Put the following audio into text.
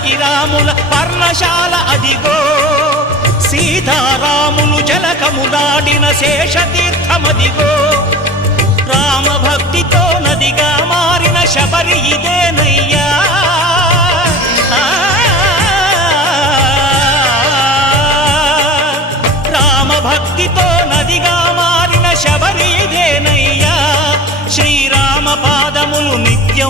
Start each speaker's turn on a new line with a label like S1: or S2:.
S1: పల్లకి రాముల పర్ణశాల అదిగో. సీతారాములు జలకము దాడిన శేషతీర్థమదిగో. రామ భక్తితో నదిగా మారిన శబరి ఇదేనయ్యా. రామ భక్తితో నదిగా మారిన శబరి ఇదేనయ్యా. శ్రీరామ పాదములు నిత్యం